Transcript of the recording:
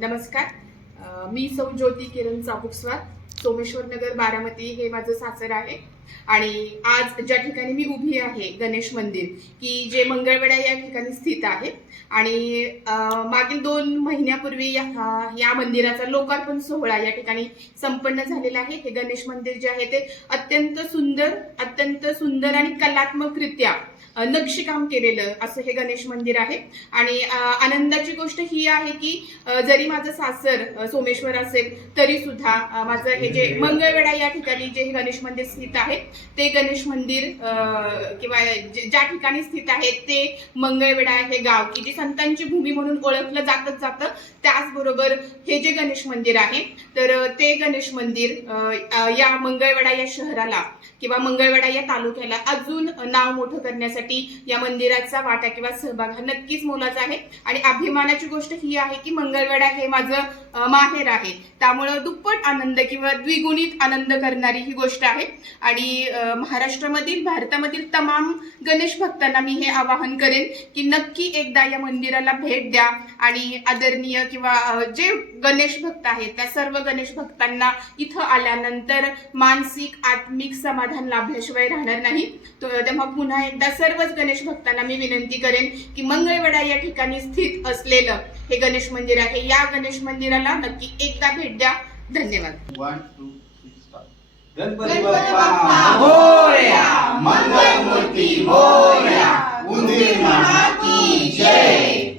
नमस्कार. मी सौ ज्योती किरण चाबुकस्वार, सोमेश्वर नगर, बारामती हे माझं सासर आहे. आणि आज ज्या ठिकाणी मी उभी आहे, गणेश मंदिर, की जे मंगळवेढा या ठिकाणी स्थित आहे. आणि मागील 2 महिन्यापूर्वी या मंदिराचा लोकार्पण सोहळा या ठिकाणी संपन्न झालेला आहे. हे गणेश मंदिर जे आहे ते अत्यंत सुंदर आणि कलात्मकरित्या नक्षीकाम केलेलं असं हे गणेश मंदिर आहे. आणि आनंदाची गोष्ट ही आहे की जरी माझं सासर सोमेश्वर असेल तरी सुद्धा माझं हे जे मंगळवेढा या ठिकाणी जे हे गणेश मंदिर स्थित आहे ते गणेश मंदिर किंवा ज्या ठिकाणी स्थित आहे ते मंगळवेढा हे गाव की जी संतांची भूमी म्हणून ओळखलं जातं. त्याचबरोबर हे जे गणेश मंदिर आहे तर ते गणेश मंदिर या मंगळवेढा या शहराला किंवा मंगळवेढा या तालुक्याला अजून नाव मोठं करण्यासाठी या मंदिराचा वाटा किंवा सहभाग हा नक्कीच मोलाचा आहे. आणि अभिमानाची गोष्ट ही आहे की मंगळवेढा हे माझं माहेर आहे, त्यामुळं दुप्पट आनंद किंवा द्विगुणित आनंद करणारी ही गोष्ट आहे. आणि महाराष्ट्रामधील भारतामधील तमाम गणेश भक्तांना मी हे आवाहन करेन की नक्की एकदा या मंदिराला भेट द्या. आणि आदरणीय किंवा जे गणेश भक्त आहेत त्या सर्व गणेश भक्तांना इथं आल्यानंतर मानसिक आत्मिक समाधान लाभल्याशिवाय राहणार नाही. तेव्हा पुन्हा एकदा सर्वच गणेश भक्तांना मी विनंती करेन की मंगळवेढा या ठिकाणी स्थित असलेलं हे गणेश मंदिर आहे, या गणेश मंदिराला नक्की एकदा भेट द्या. धन्यवाद. 1 2 3 स्टार्ट. गणपती बाप्पा मोरया, मंगल मूर्ती मोरया, उंदीर माता की जय.